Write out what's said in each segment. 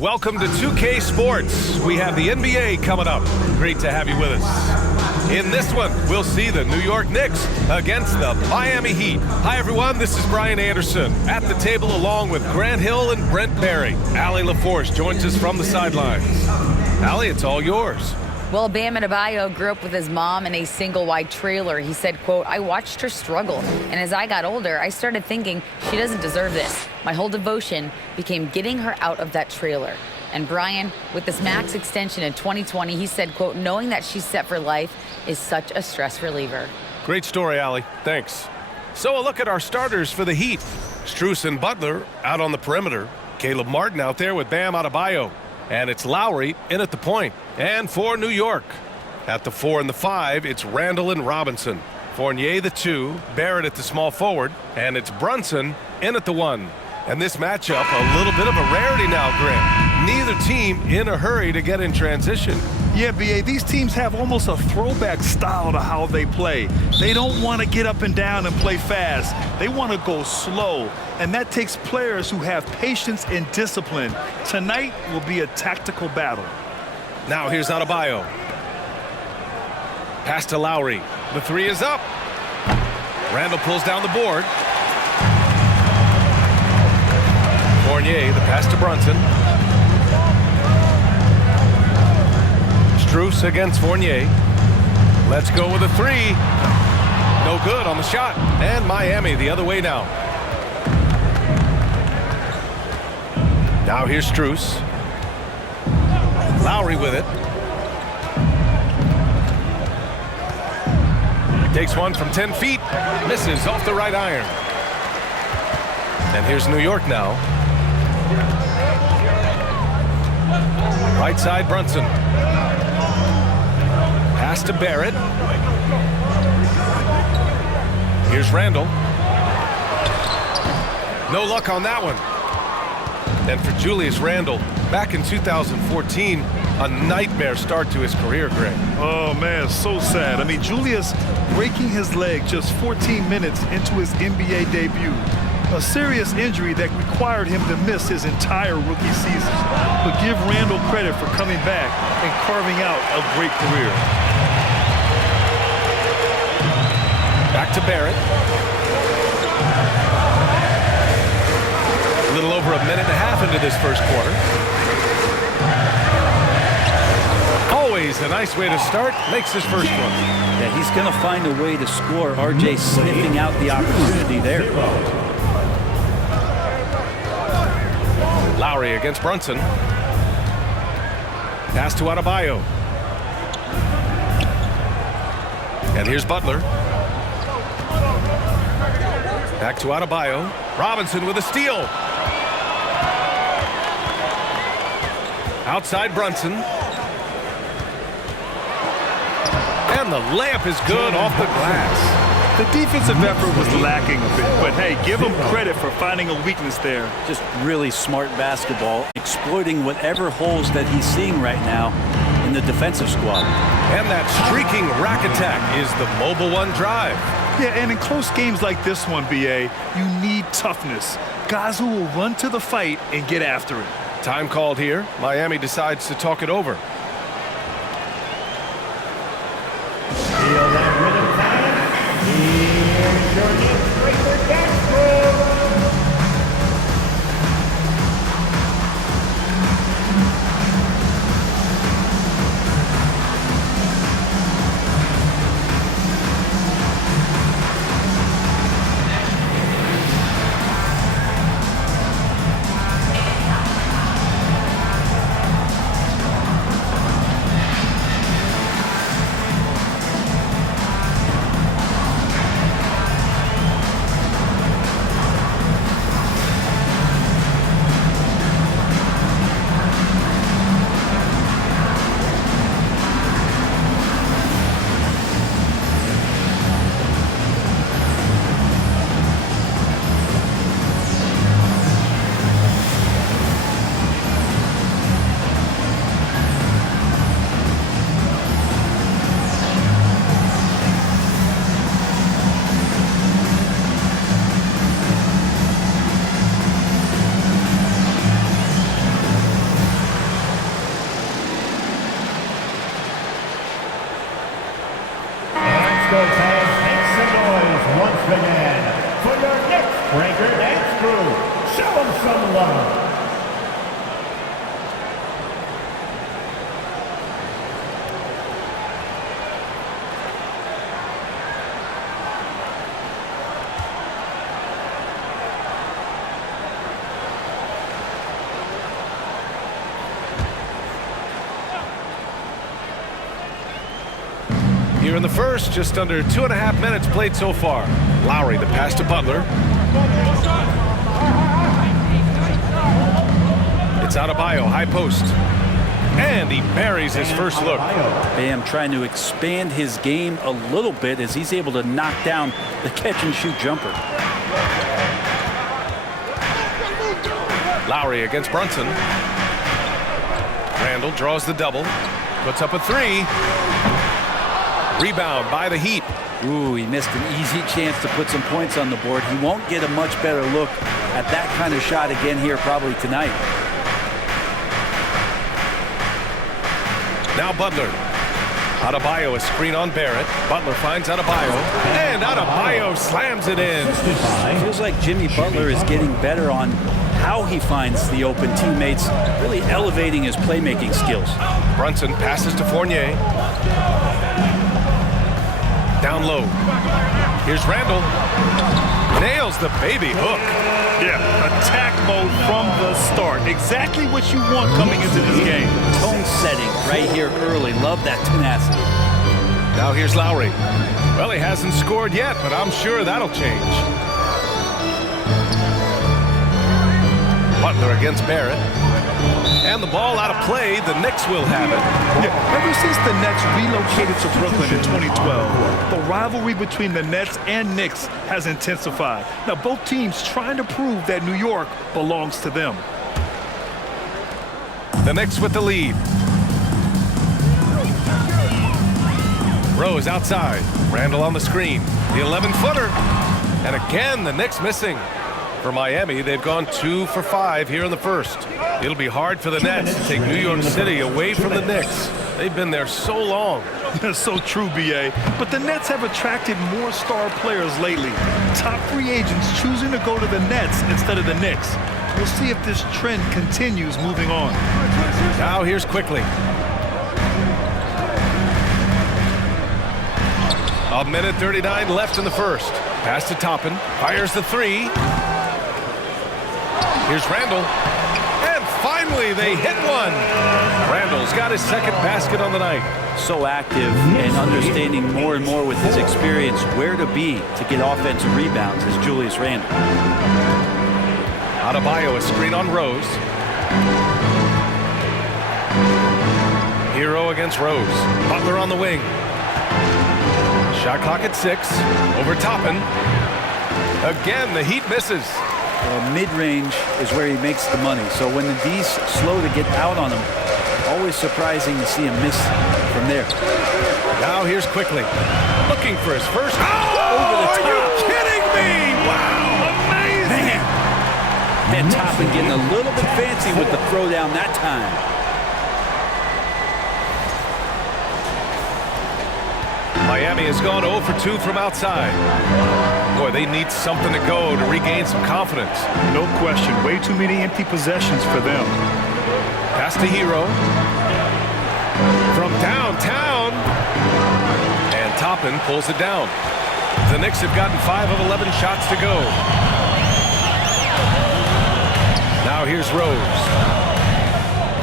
Welcome to 2K Sports. We have the NBA coming up. Great to have you with us. In this one, we'll see the New York Knicks against the Miami Heat. Hi, everyone. This is Brian Anderson at the table along with Grant Hill and Brent Barry. Allie LaForce joins us from the sidelines. Allie, it's all yours. Well, Bam Adebayo grew up with his mom in a single-wide trailer. He said, quote, "I watched her struggle, and as I got older, I started thinking she doesn't deserve this. My whole devotion became getting her out of that trailer." And Brian, with this max extension in 2020, he said, quote, "Knowing that she's set for life is such a stress reliever." Great story, Allie. Thanks. So a look at our starters for the Heat. Strus and Butler out on the perimeter. Caleb Martin out there with Bam Adebayo. And it's Lowry in at the point. And for New York, at the 4 and the 5, it's Randall and Robinson. Fournier the 2, Barrett at the small forward, and it's Brunson in at the 1. And this matchup, a little bit of a rarity now, Grant. Neither team in a hurry to get in transition. Yeah, B.A., these teams have almost a throwback style to how they play. They don't want to get up and down and play fast. They want to go slow, and that takes players who have patience and discipline. Tonight will be a tactical battle. Now here's Adebayo. Pass to Lowry. The 3 is up. Randall pulls down the board. Fournier, the pass to Brunson. Strus against Fournier. Let's go with a 3. No good on the shot. And Miami the other way now. Now here's Strus. Lowry with it. Takes one from 10 feet. Misses off the right iron. And here's New York now. Right side, Brunson. Pass to Barrett. Here's Randall. No luck on that one. And for Julius Randle, back in 2014, a nightmare start to his career, Greg. Oh, man, so sad. I mean, Julius breaking his leg just 14 minutes into his NBA debut. A serious injury that required him to miss his entire rookie season. But give Randall credit for coming back and carving out a great career. Back to Barrett. A little over a minute and a half into this first quarter. Always a nice way to start. Makes his first one. Yeah, he's going to find a way to score. RJ sniffing out the opportunity there. Lowry against Brunson. Pass to Adebayo. And here's Butler. Back to Adebayo. Robinson with a steal. Outside Brunson. And the layup is good off the glass. The defensive effort was lacking a bit, but hey, give him credit for finding a weakness there. Just really smart basketball, exploiting whatever holes that he's seeing right now in the defensive squad. And that streaking rack attack is the mobile one drive. Yeah, and in close games like this one, B.A., you need toughness. Guys who will run to the fight and get after it. Time called here. Miami decides to talk it over. Feel that rhythm time. Here's your Knicks Racer dance crew. here in the first. Just under 2.5 minutes played so far. Lowry, the pass to Butler. It's Adebayo, high post. And he buries his first look. Bam trying to expand his game a little bit as he's able to knock down the catch-and-shoot jumper. Lowry against Brunson. Randall draws the double. Puts up a three. Rebound by the Heat. Ooh, he missed an easy chance to put some points on the board. He won't get a much better look at that kind of shot again here probably tonight. Now Butler. Adebayo, a screen on Barrett. Butler finds Adebayo. And Adebayo slams it in. Feels like Jimmy Butler is getting better on how he finds the open teammates, really elevating his playmaking skills. Brunson passes to Fournier. Down low. Here's Randall. Nails the baby hook. Yeah, attack mode from the start. Exactly what you want coming into this game. Tone setting right here early. Love that tenacity. Now here's Lowry. Well, he hasn't scored yet, but I'm sure that'll change. Butler against Barrett. And the ball out of play. The Knicks will have it. Yeah, ever since the Nets relocated to Brooklyn in 2012, the rivalry between the Nets and Knicks has intensified. Now, both teams trying to prove that New York belongs to them. The Knicks with the lead. Rose outside. Randall on the screen. The 11-footer. And again, the Knicks missing. For Miami, they've gone 2 for 5 here in the first. It'll be hard for the Nets to take New York City away from the Knicks. They've been there so long. That's so true, B.A. But the Nets have attracted more star players lately. Top free agents choosing to go to the Nets instead of the Knicks. We'll see if this trend continues moving on. Now here's Quickly. A minute 39 left in the first. Pass to Toppin. Fires the three. Here's Randall. And finally, they hit one. Randall's got his second basket on the night. So active and understanding more and more with his experience where to be to get offensive rebounds is Julius Randle. Adebayo, a screen on Rose. Hero against Rose. Butler on the wing. Shot clock at 6. Over Toppin. Again, the Heat misses. Mid-range is where he makes the money. So when the D's slow to get out on him, always surprising to see him miss from there. Now here's Quickly. Looking for his first. Oh, over the top. Are you kidding me? Wow, amazing. And Toppin getting a little bit fancy with the throwdown that time. Miami has gone 0 for 2 from outside. Boy, they need something to go to regain some confidence. No question. Way too many empty possessions for them. Pass to Hero. From downtown. And Toppin pulls it down. The Knicks have gotten 5 of 11 shots to go. Now here's Rose.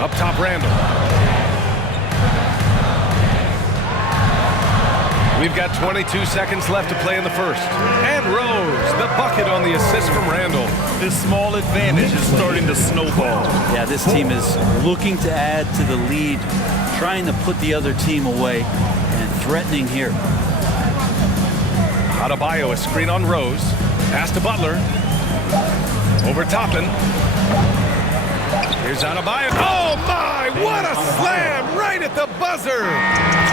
Up top, Randall. We've got 22 seconds left to play in the first. And Rose, the bucket on the assist from Randall. This small advantage is starting to snowball. Yeah, this team is looking to add to the lead, trying to put the other team away, and threatening here. Adebayo, a screen on Rose. Pass to Butler. Over Toppin. Here's Adebayo. Oh, my! What a slam right at the buzzer!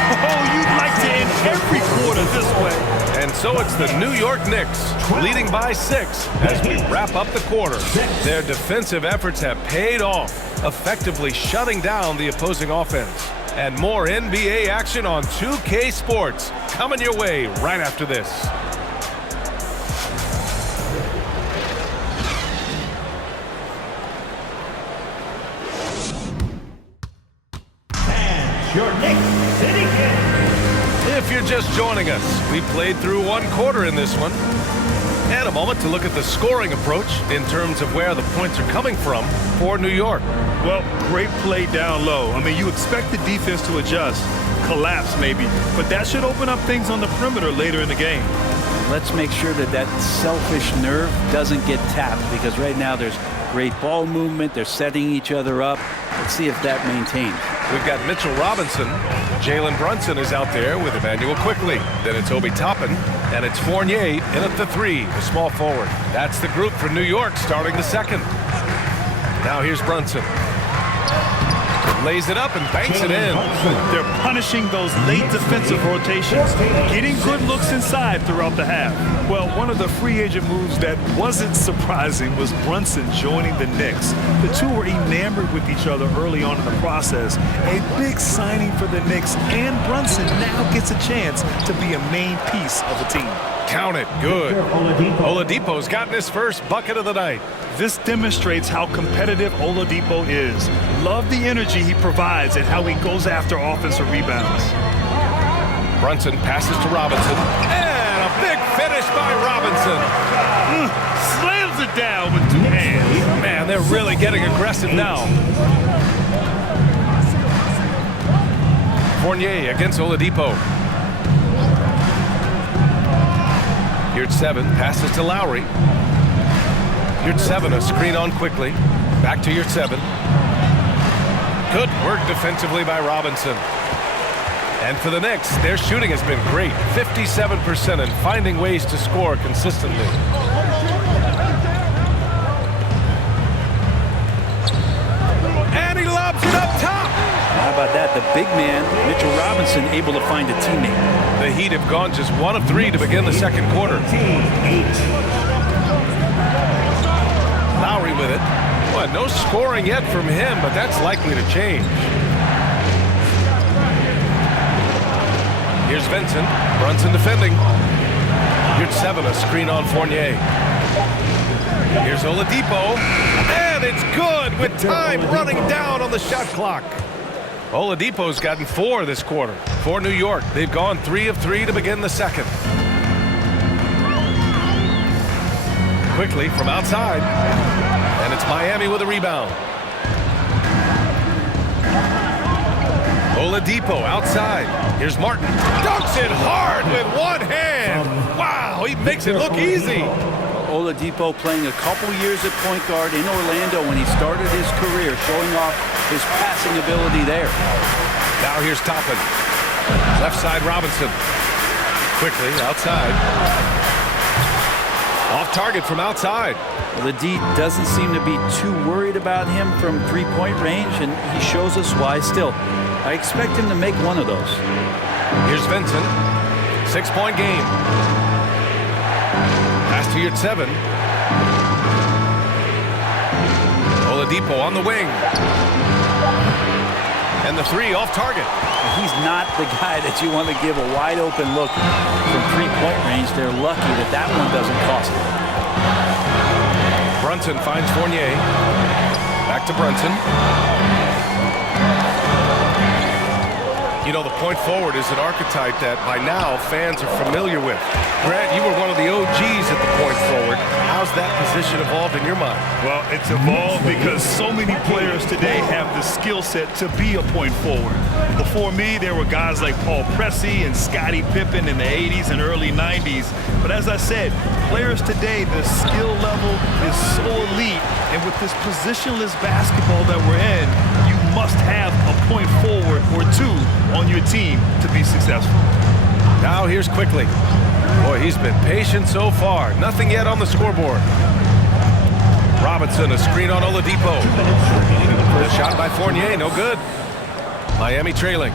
Oh, you'd like to end every quarter this way. And so it's the New York Knicks leading by 6 as we wrap up the quarter. Their defensive efforts have paid off, effectively shutting down the opposing offense. And more NBA action on 2K Sports coming your way right after this. Your Knicks City Kid. If you're just joining us, we played through one quarter in this one. And a moment to look at the scoring approach in terms of where the points are coming from for New York. Well, great play down low. I mean, you expect the defense to adjust. collapse maybe, but that should open up things on the perimeter later in the game. Let's make sure that that selfish nerve doesn't get tapped, because right now there's great ball movement. They're setting each other up. Let's see if that maintains. We've got Mitchell Robinson. Jalen Brunson is out there with Emmanuel Quickly. Then it's Obi Toppin, and it's Fournier in at the 3, the small forward. That's the group for New York starting the second. Now here's Brunson. Lays it up and banks it in. They're punishing those late defensive rotations, getting good looks inside throughout the half. Well, one of the free agent moves that wasn't surprising was Brunson joining the Knicks. The two were enamored with each other early on in the process. A big signing for the Knicks, and Brunson now gets a chance to be a main piece of a team. Count it. Good. Oladipo's gotten his first bucket of the night. This demonstrates how competitive Oladipo is. Love the energy he provides and how he goes after offensive rebounds. Brunson passes to Robinson. And a big finish by Robinson. Slams it down with 2 hands. Man, they're really getting aggressive now. Fournier against Oladipo. Here's 7, passes to Lowry. Here's 7, a screen on Quickly. Back to your 7. Good work defensively by Robinson. And for the Knicks, their shooting has been great. 57% and finding ways to score consistently. And he lobs it up top. How about that? The big man, Mitchell Robinson, able to find a teammate. The Heat have gone just 1 of 3 to begin the second quarter. Lowry with it. Well, no scoring yet from him, but that's likely to change. Here's Vincent. Brunson defending. Here's 7, a screen on Fournier. Here's Oladipo. And it's good with time running down on the shot clock. Oladipo's gotten 4 this quarter for New York. They've gone 3 of 3 to begin the second. Quickly from outside. And it's Miami with a rebound. Oladipo outside. Here's Martin. Dunks it hard with one hand. Wow, he makes it look easy. Oladipo playing a couple years at point guard in Orlando when he started his career, showing off his passing ability there. Now here's Toppin. Left side Robinson. Quickly outside. Off target from outside. Well, the D doesn't seem to be too worried about him from three-point range, and he shows us why still. I expect him to make one of those. Here's Vincent. 6-point game. Pass to your 7. Oladipo on the wing. And the 3 off target. He's not the guy that you want to give a wide open look from three-point range. They're lucky that that one doesn't cost them. Brunson finds Fournier. Back to Brunson. You know, the point forward is an archetype that by now fans are familiar with. Grant, you were one of the OGs at the point forward. How's that position evolved in your mind? Well, it's evolved because so many players today have the skill set to be a point forward. Before me, there were guys like Paul Pressey and Scottie Pippen in the 80s and early 90s. But as I said, players today, the skill level is so elite. And with this positionless basketball that we're in, you must have a point forward or 2 on your team to be successful. Now here's Quickly. Boy, he's been patient so far. Nothing yet on the scoreboard. Robinson, a screen on Oladipo. The shot by Fournier, no good. Miami trailing.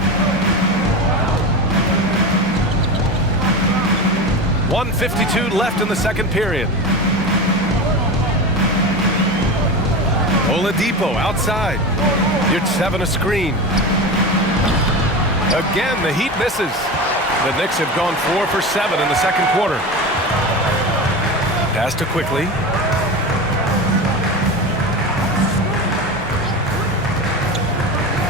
1:52 left in the second period. Oladipo outside. Here's 7, a screen. Again, the Heat misses. The Knicks have gone 4 for 7 in the second quarter. Pass to Quickly.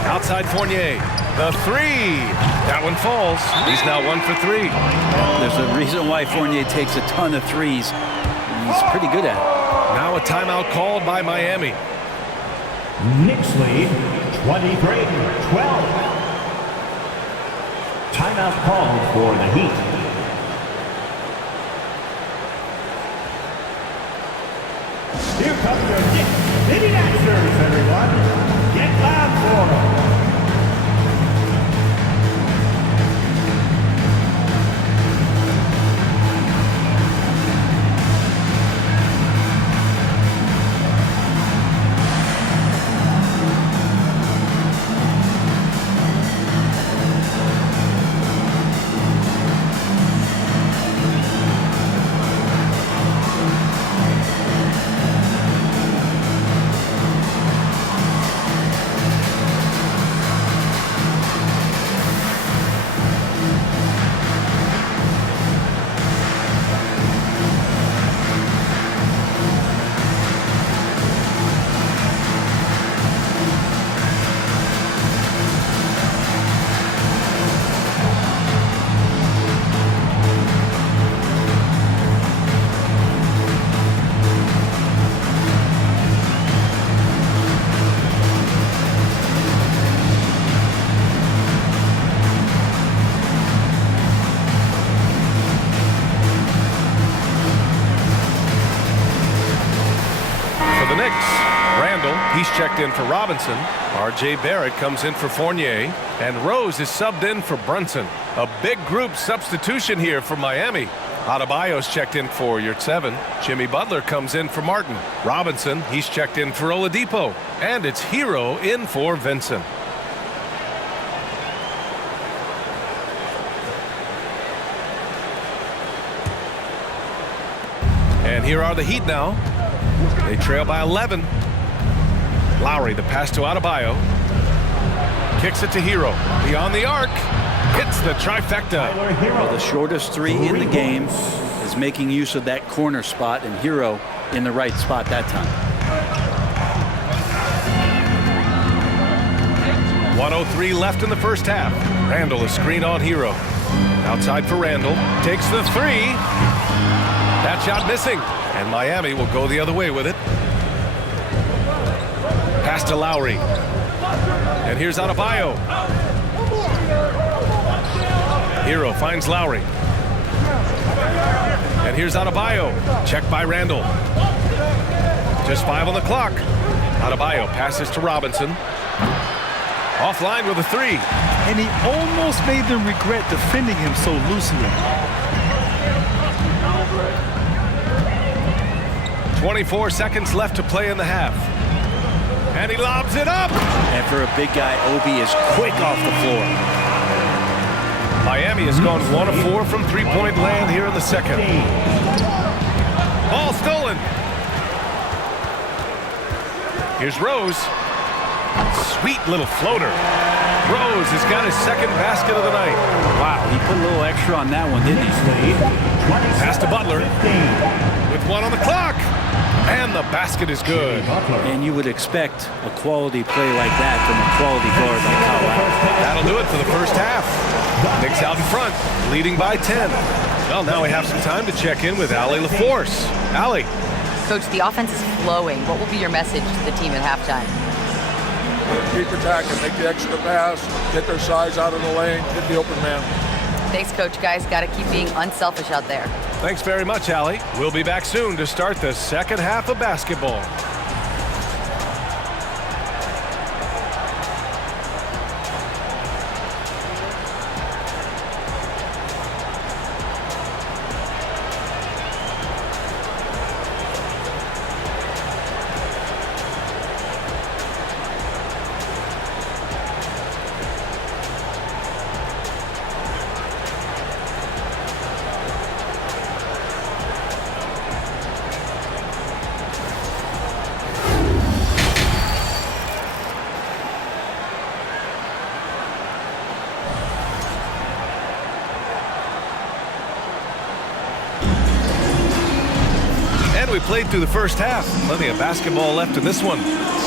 Outside Fournier. The 3. That one falls. He's now 1 for 3. There's a reason why Fournier takes a ton of threes. He's pretty good at it. Now a timeout called by Miami. Knicks lead 23-12. Timeout called for the Heat. Here comes your Knicks City Dancers, everyone. Get loud for them. He's checked in for Robinson. R.J. Barrett comes in for Fournier. And Rose is subbed in for Brunson. A big group substitution here for Miami. Adebayo's checked in for Yurtseven. Jimmy Butler comes in for Martin. Robinson, he's checked in for Oladipo. And it's Hero in for Vincent. And here are the Heat now. They trail by 11. Lowry, the pass to Adebayo. Kicks it to Hero. Beyond the arc. Hits the trifecta. Well, the shortest three in the game is making use of that corner spot, and Hero in the right spot that time. 1:03 left in the first half. Randall is screened on Hero. Outside for Randall. Takes the three. That shot missing. And Miami will go the other way with it. Pass to Lowry. And here's Adebayo. Hero finds Lowry. And here's Adebayo. Checked by Randall. Just 5 on the clock. Adebayo passes to Robinson. Offline with a three. And he almost made them regret defending him so loosely. 24 seconds left to play in the half. And he lobs it up. And for a big guy, Obi is quick off the floor. Miami has gone 1 of 4 from three-point land here in the second. Ball stolen. Here's Rose. Sweet little floater. Rose has got his second basket of the night. Wow, he put a little extra on that one, didn't he? Pass to Butler. With 1 on the clock. And the basket is good. And you would expect a quality play like that from a quality guard like Kyle Lowry. That'll do it for the first half. Knicks out in front, leading by 10. Well, now we have some time to check in with Allie LaForce. Allie. Coach, the offense is flowing. What will be your message to the team at halftime? Keep attacking, make the extra pass, get their size out of the lane, hit the open man. Thanks, Coach. Guys, got to keep being unselfish out there. Thanks very much, Allie. We'll be back soon to start the second half of basketball. We played through the first half. Plenty of basketball left in this one.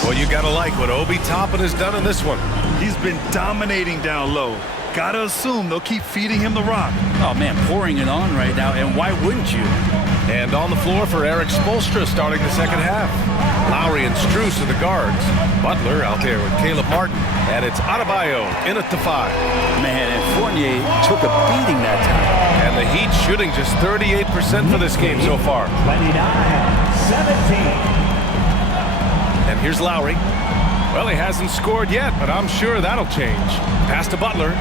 Well, you gotta like what Obi Toppin has done in this one. He's been dominating down low. Gotta assume they'll keep feeding him the rock. Oh, man, pouring it on right now, and why wouldn't you? And on the floor for Eric Spoelstra starting the second half. Lowry and Strus are the guards. Butler out there with Caleb Martin. And it's Adebayo in at the 5. Man, and Fournier took a beating that time. And the Heat shooting just 38% for this game so far. 29-17. And here's Lowry. Well, he hasn't scored yet, but I'm sure that'll change. Pass to Butler.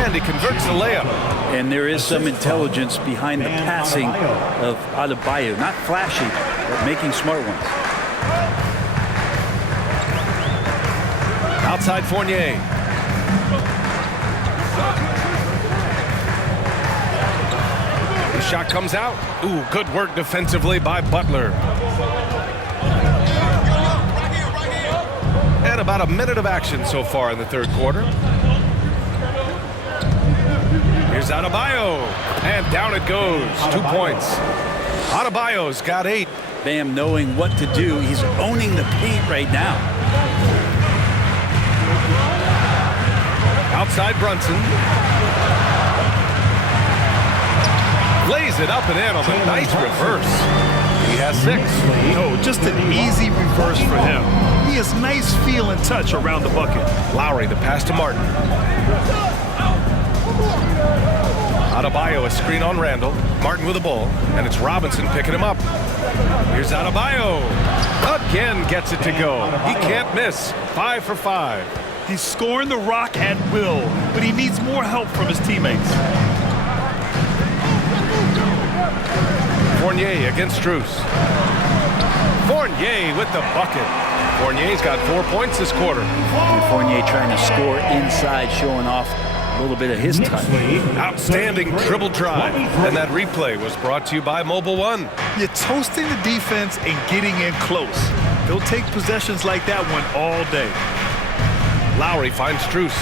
And he converts the layup. And there is some intelligence behind the passing of Adebayo. Not flashy, but making smart ones. Outside Fournier. The shot comes out. Ooh, good work defensively by Butler. And about a minute of action so far in the third quarter. Here's Adebayo. And down it goes. 2 points. Adebayo's got 8. Bam knowing what to do. He's owning the paint right now. Outside Brunson. Lays it up and in on the nice reverse. He has 6. No, just an easy reverse for him. He has nice feel and touch around the bucket. Lowry, the pass to Martin. Adebayo, a screen on Randall. Martin with the ball, and it's Robinson picking him up. Here's Adebayo. Again gets it to go. He can't miss. 5 for 5. He's scoring the rock at will, but he needs more help from his teammates. Fournier against Strus. Fournier with the bucket. Fournier's got 4 points this quarter. And Fournier trying to score inside, showing off a little bit of his touch. Outstanding dribble drive. And that replay was brought to you by Mobile One. You're toasting the defense and getting in close. They'll take possessions like that one all day. Lowry finds Strus.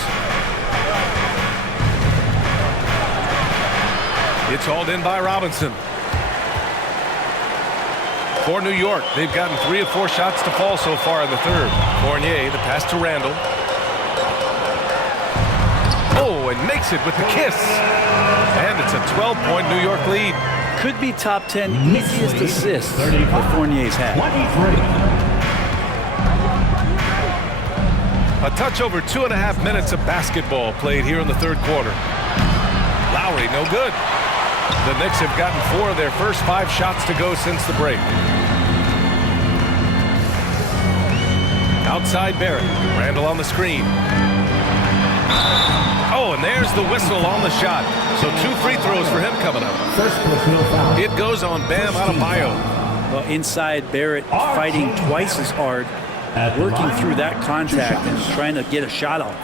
It's hauled in by Robinson. For New York, they've gotten 3 of 4 shots to fall so far in the third. Fournier, the pass to Randall. Oh, and makes it with the kiss. And it's a 12-point New York lead. Could be top 10 easiest assists that Fournier's had. A touch over 2.5 minutes of basketball played here in the third quarter. Lowry, no good. The Knicks have gotten 4 of their first 5 shots to go since the break. Outside Barrett. Randall on the screen. Oh, and there's the whistle on the shot. So 2 free throws for him coming up. First personal foul. It goes on Bam Adebayo. Well, inside Barrett fighting twice as hard, working through that contact and trying to get a shot off.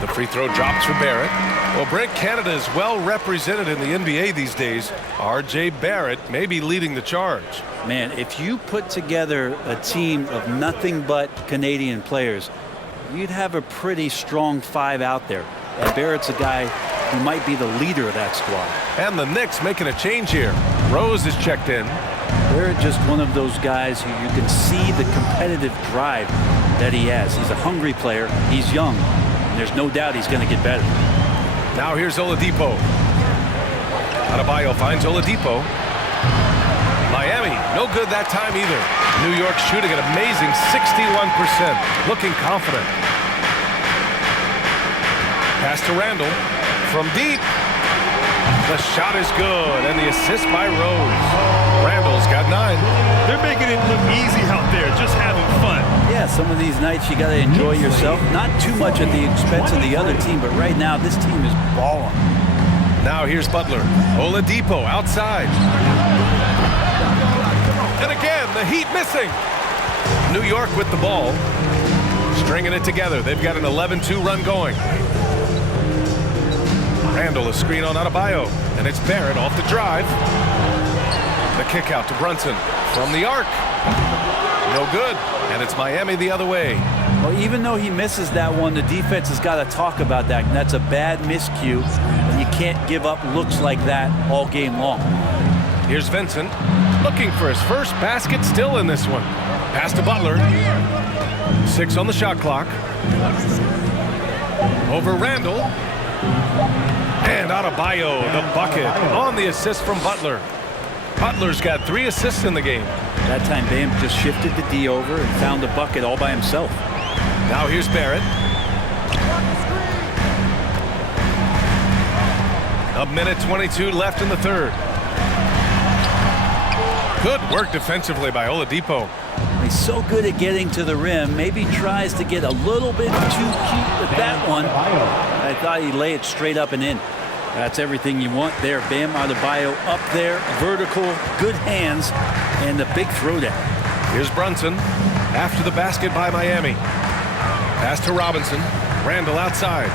The free throw drops for Barrett. Well, Brent Canada is well represented in the NBA these days. R.J. Barrett may be leading the charge. Man, if you put together a team of nothing but Canadian players, you'd have a pretty strong 5 out there. And Barrett's a guy who might be the leader of that squad. And the Knicks making a change here. Rose is checked in. Barrett just one of those guys who you can see the competitive drive that he has. He's a hungry player. He's young. And there's no doubt he's going to get better. Now here's Oladipo. Adebayo finds Oladipo. Miami, no good that time either. New York shooting an amazing 61%, looking confident. Pass to Randall from deep. The shot is good, and the assist by Rose. Randall's got 9. They're making it look easy out there, just having fun. Yeah, some of these nights you got to enjoy yourself. Not too much at the expense of the other team, but right now this team is balling. Now here's Butler. Oladipo outside. And again, the Heat missing. New York with the ball. Stringing it together. They've got an 11-2 run going. Randall, a screen on Adebayo. And it's Barrett off the drive. The kick out to Brunson from the arc. No good. And it's Miami the other way. Well, even though he misses that one, the defense has got to talk about that. And that's a bad miscue. And you can't give up looks like that all game long. Here's Vincent looking for his first basket, still in this one. Pass to Butler. 6 on the shot clock. Over Randall. And Adebayo, the bucket on the assist from Butler. Butler's got 3 assists in the game. That time Bam just shifted the D over and found the bucket all by himself. Now here's Barrett. A minute 22 left in the third. Good work defensively by Oladipo. He's so good at getting to the rim. Maybe tries to get a little bit too cute with that one. I thought he'd lay it straight up and in. That's everything you want there. Bam Adebayo up there, vertical, good hands, and the big throwdown. Here's Brunson after the basket by Miami. Pass to Robinson. Randall outside.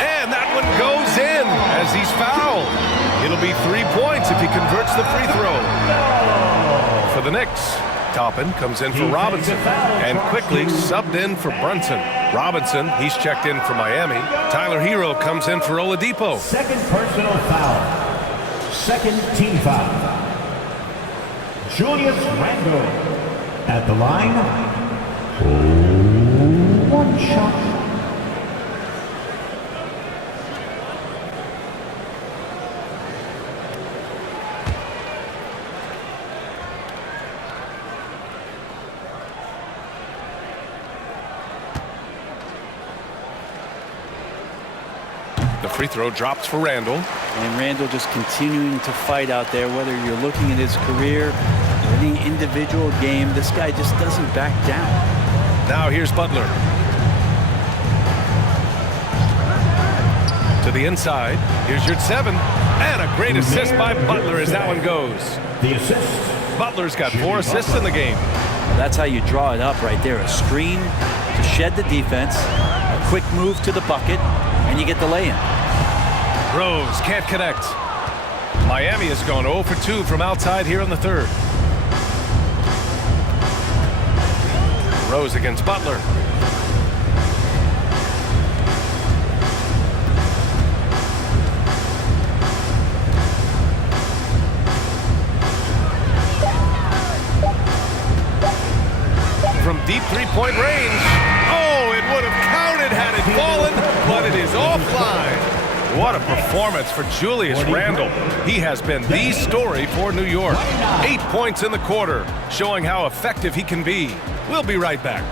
And that one goes in as he's fouled. It'll be 3 points if he converts the free throw. For the Knicks, Toppin comes in for Robinson and quickly subbed in for Brunson. Robinson, he's checked in for Miami. Tyler Hero comes in for Oladipo. Second personal foul. Second team foul. Julius Randle at the line. 1 shot. The free throw drops for Randall. And Randall just continuing to fight out there, whether you're looking at his career or any individual game. This guy just doesn't back down. Now here's Butler. To the inside. Here's your 7. And a great assist by Butler as that one goes. The assist. Butler's got 4 assists in the game. That's how you draw it up right there. A screen to shed the defense, a quick move to the bucket, and you get the lay-in. Rose can't connect. Miami has gone 0 for 2 from outside here in the third. Rose against Butler. From deep three-point range. Oh, it would have counted had it fallen, but it is offline. What a performance for Julius Randle. He has been the story for New York. 8 points in the quarter, showing how effective he can be. We'll be right back.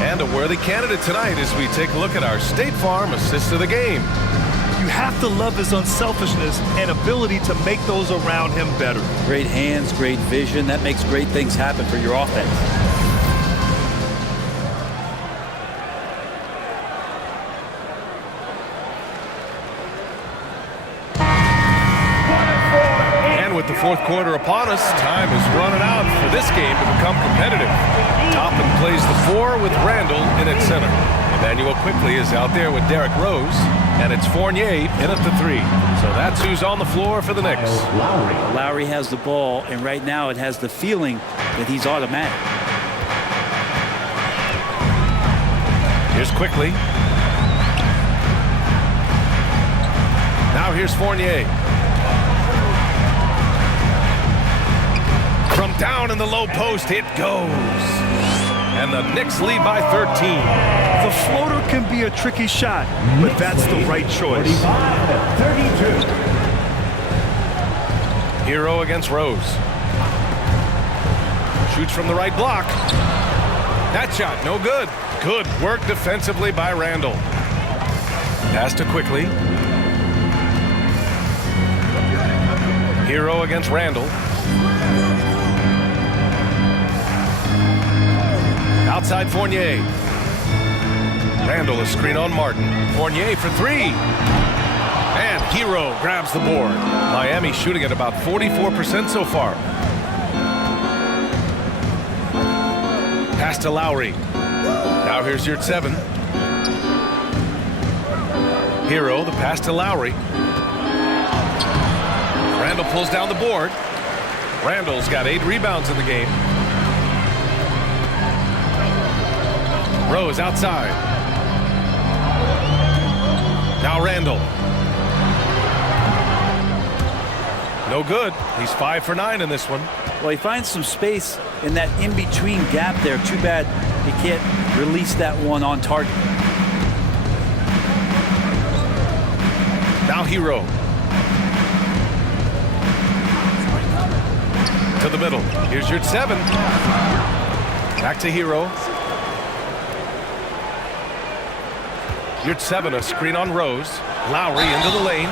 And a worthy candidate tonight as we take a look at our State Farm assist of the game. You have to love his unselfishness and ability to make those around him better. Great hands, great vision. That makes great things happen for your offense. And with the fourth quarter upon us, time is running out for this game to become competitive. Toppin plays the 4 with Randall in at center. Emmanuel quickly is out there with Derrick Rose, and it's Fournier in at the 3. So that's who's on the floor for the Knicks. Lowry has the ball, and right now it has the feeling that he's automatic. Here's quickly. Now here's Fournier. From down in the low post, it goes. And the Knicks lead by 13. The floater can be a tricky shot, but that's the right choice. 32. Hero against Rose. Shoots from the right block. That shot, no good. Good work defensively by Randall. Pass to quickly. Hero against Randall. Outside Fournier. Randall a screen on Martin. Fournier for 3. And Hero grabs the board. Miami shooting at about 44% so far. Pass to Lowry. Now here's your 7. Hero, the pass to Lowry. Randall pulls down the board. Randall's got 8 rebounds in the game. Rose outside. Now Randall. No good. He's 5 for 9 in this one. Well, he finds some space in that in-between gap there. Too bad he can't release that one on target. Now Hero. To the middle. Here's your 7. Back to Hero. Your 7, a screen on Rose. Lowry into the lane.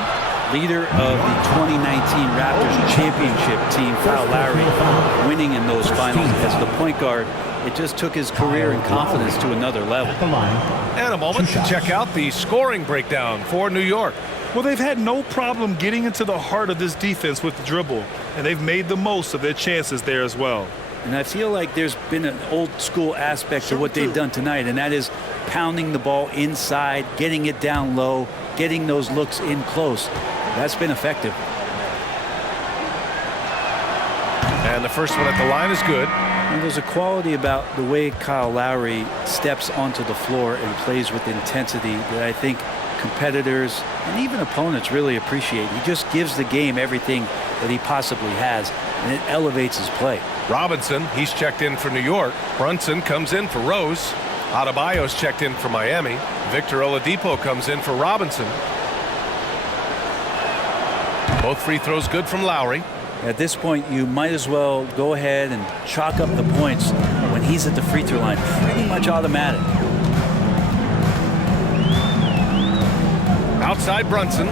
Leader of the 2019 Raptors championship team, Kyle Lowry, winning in those finals as the point guard. It just took his career and confidence to another level. And a moment to check out the scoring breakdown for New York. Well, they've had no problem getting into the heart of this defense with the dribble, and they've made the most of their chances there as well. And I feel like there's been an old school aspect to what they've done tonight, and that is pounding the ball inside, getting it down low, getting those looks in close. That's been effective. And the first one at the line is good. And there's a quality about the way Kyle Lowry steps onto the floor and plays with intensity that I think competitors and even opponents really appreciate. He just gives the game everything that he possibly has, and it elevates his play. Robinson, he's checked in for New York. Brunson comes in for Rose. Adebayo's checked in for Miami. Victor Oladipo comes in for Robinson. Both free throws good from Lowry. At this point, you might as well go ahead and chalk up the points when he's at the free throw line. Pretty much automatic. Outside Brunson.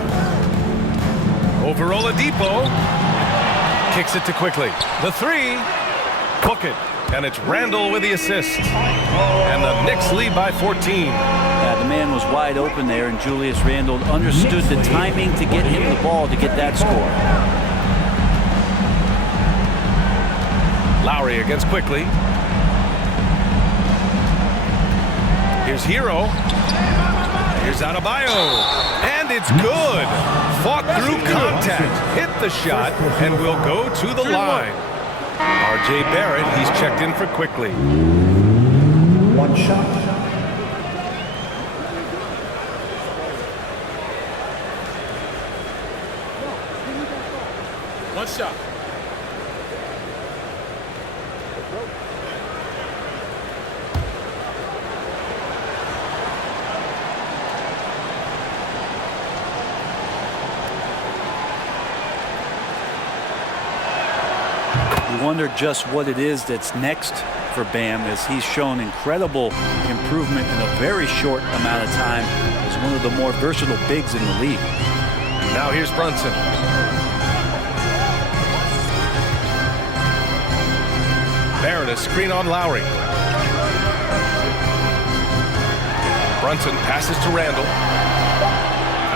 Over Oladipo. Kicks it to Quickly. The 3. Book it. And it's Randall with the assist. And the Knicks lead by 14. Yeah, the man was wide open there, and Julius Randle understood the timing to get him the ball to get that score. Lowry against Quickly. Here's Hero. Here's Adebayo. And it's good. Fought through contact. Hit the shot and will go to the line. R.J. Barrett, he's checked in for Quickly. One shot. One shot. You wonder just what it is that's next for Bam, as he's shown incredible improvement in a very short amount of time as one of the more versatile bigs in the league. Now here's Brunson. Barrett, a screen on Lowry. Brunson passes to Randall.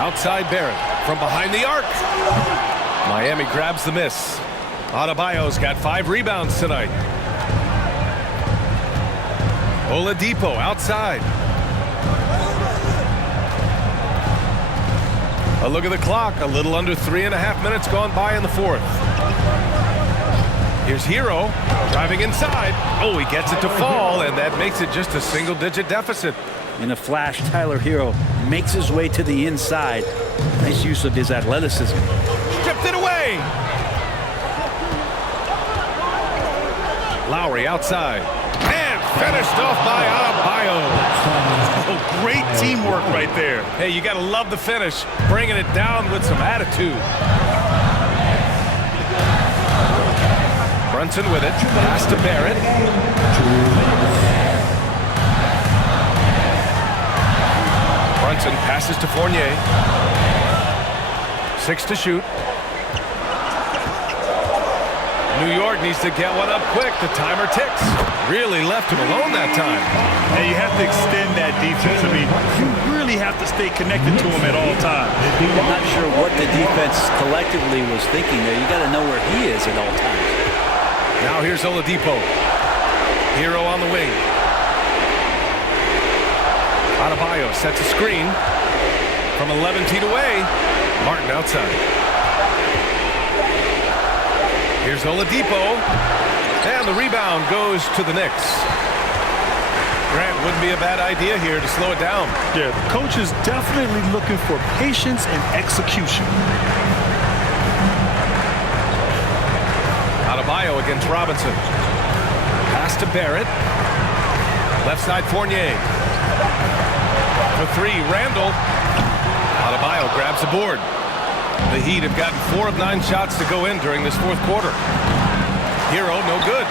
Outside Barrett from behind the arc. Miami grabs the miss. Adebayo's got 5 rebounds tonight. Oladipo outside. A look at the clock. A little under 3.5 minutes gone by in the 4th. Here's Hero driving inside. Oh, he gets it to fall, and that makes it just a single-digit deficit. In a flash, Tyler Hero makes his way to the inside. Nice use of his athleticism. Stripped it away. Lowry outside. And finished off by Adebayo. Oh, great teamwork right there. Hey, you got to love the finish. Bringing it down with some attitude. Brunson with it. Pass to Barrett. Brunson passes to Fournier. 6 to shoot. New York needs to get one up quick. The timer ticks. Really left him alone that time. And you have to extend that defense. I mean, you really have to stay connected to him at all times. I'm not sure what the defense collectively was thinking there. You got to know where he is at all times. Now here's Oladipo. Hero on the wing. Adebayo sets a screen from 11 feet away. Martin outside. Here's Oladipo. And the rebound goes to the Knicks. Grant, wouldn't be a bad idea here to slow it down. Yeah, the coach is definitely looking for patience and execution. Adebayo against Robinson. Pass to Barrett. Left side Fournier. For three, Randall. Adebayo grabs the board. The Heat have gotten 4 of 9 shots to go in during this fourth quarter. Hero, no good.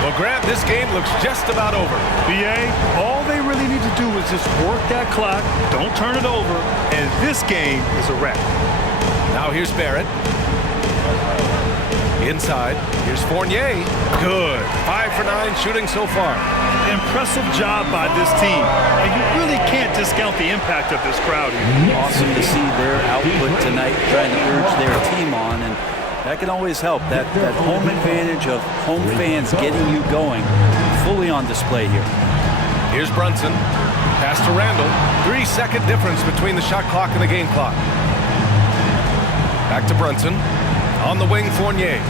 Well, Grant, this game looks just about over. BA, all they really need to do is just work that clock, don't turn it over, and this game is a wrap. Now here's Barrett. Inside, here's Fournier. Good. 5 for 9 shooting so far. Impressive job by this team, and you really can't discount the impact of this crowd here. Awesome to see their output tonight, trying to urge their team on, and that can always help. That home advantage of home fans getting you going, fully on display here. Here's Brunson. Pass to Randall. 3-second difference between the shot clock and the game clock. Back to Brunson. On the wing, Fournier.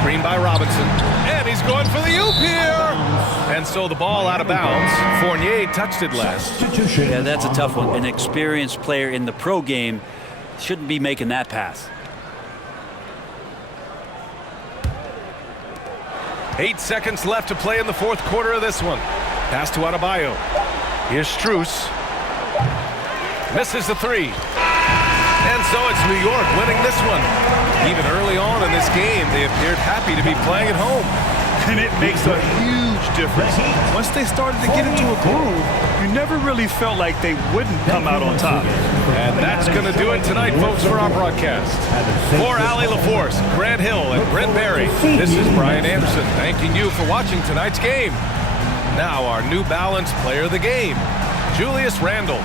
Screen by Robinson. And he's going for the oop here. And so the ball out of bounds. Fournier touched it last. Yeah, that's a tough one. An experienced player in the pro game shouldn't be making that pass. 8 seconds left to play in the fourth quarter of this one. Pass to Adebayo. Here's Strus. Misses the three. And so it's New York winning this one. Even early on in this game, they appeared happy to be playing at home. And it makes a huge difference. Once they started to get into a groove, you never really felt like they wouldn't come out on top. And that's going to do it tonight, folks, for our broadcast. For Allie LaForce, Grant Hill, and Brent Barry, this is Brian Anderson thanking you for watching tonight's game. Now our New Balance player of the game, Julius Randle.